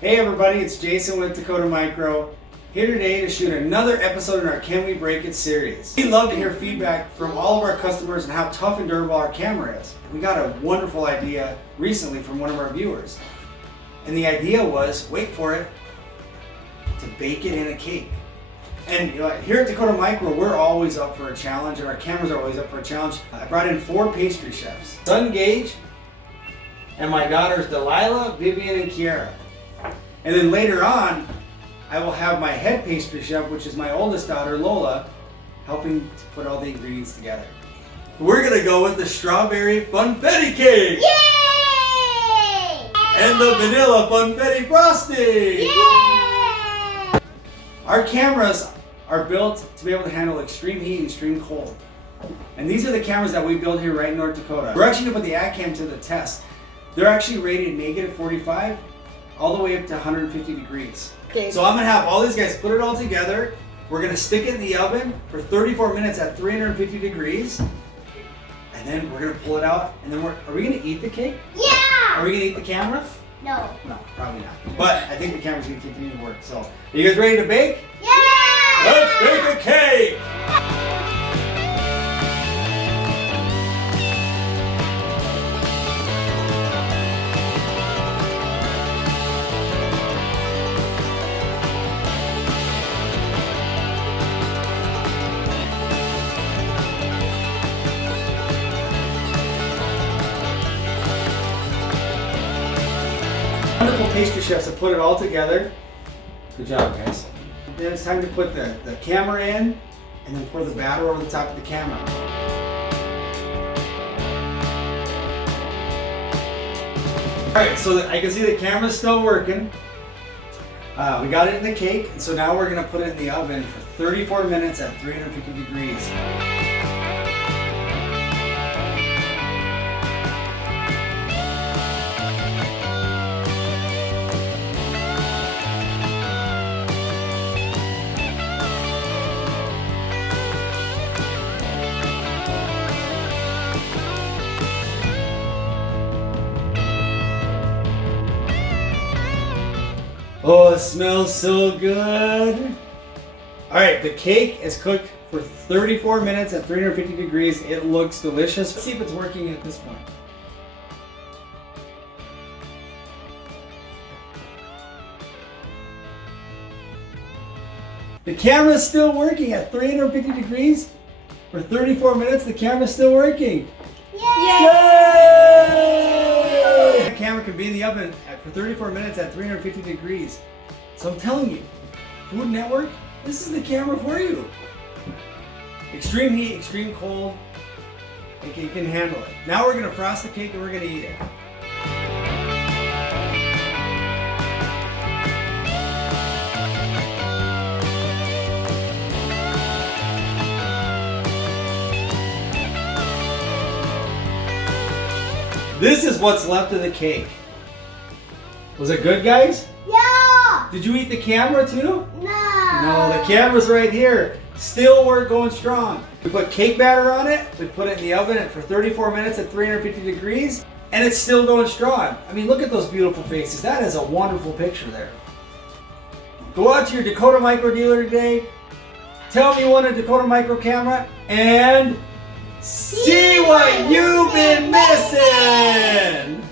Hey everybody, it's Jason with Dakota Micro, here today to shoot another episode in our Can We Break It series. We love to hear feedback from all of our customers on how tough and durable our camera is. We got a wonderful idea recently from one of our viewers. And the idea was, wait for it, to bake it in a cake. And here at Dakota Micro, we're always up for a challenge, and our cameras are always up for a challenge. I brought in 4 pastry chefs, son Gage, and my daughters Delilah, Vivian, and Kiara. And then later on, I will have my head pastry chef, which is my oldest daughter, Lola, helping to put all the ingredients together. We're gonna go with the strawberry funfetti cake! Yay! And the vanilla funfetti frosting! Yay! Our cameras are built to be able to handle extreme heat and extreme cold. And these are the cameras that we build here right in North Dakota. We're actually gonna put the AgCam to the test. They're actually rated -45 all the way up to 150 degrees. Okay. So I'm gonna have all these guys put it all together. We're gonna stick it in the oven for 34 minutes at 350 degrees. And then we're gonna pull it out. And then are we gonna eat the cake? Yeah! Are we gonna eat the camera? No. No, probably not. But I think the camera's gonna continue to work. So, are you guys ready to bake? Yeah! Let's bake a cake! Wonderful pastry chefs have put it all together. Good job, guys. Then it's time to put the camera in and then pour the batter over the top of the camera. Alright, so I can see the camera's still working. We got it in the cake, and so now we're going to put it in the oven for 34 minutes at 350 degrees. Oh, it smells so good. All right, the cake is cooked for 34 minutes at 350 degrees. It looks delicious. Let's see if it's working at this point. The camera's still working at 350 degrees for 34 minutes. The camera's still working. Yay! The camera can be in the oven for 34 minutes at 350 degrees. So I'm telling you, Food Network, this is the camera for you. Extreme heat, extreme cold, it can handle it. Now we're gonna frost the cake and we're gonna eat it. This is what's left of the cake. Was it good, guys? Yeah! Did you eat the camera too? No! No, the camera's right here. Still going strong. We put cake batter on it. We put it in the oven for 34 minutes at 350 degrees. And it's still going strong. I mean, look at those beautiful faces. That is a wonderful picture there. Go out to your Dakota Micro dealer today. Tell them you want a Dakota Micro camera. And see what you've been missing!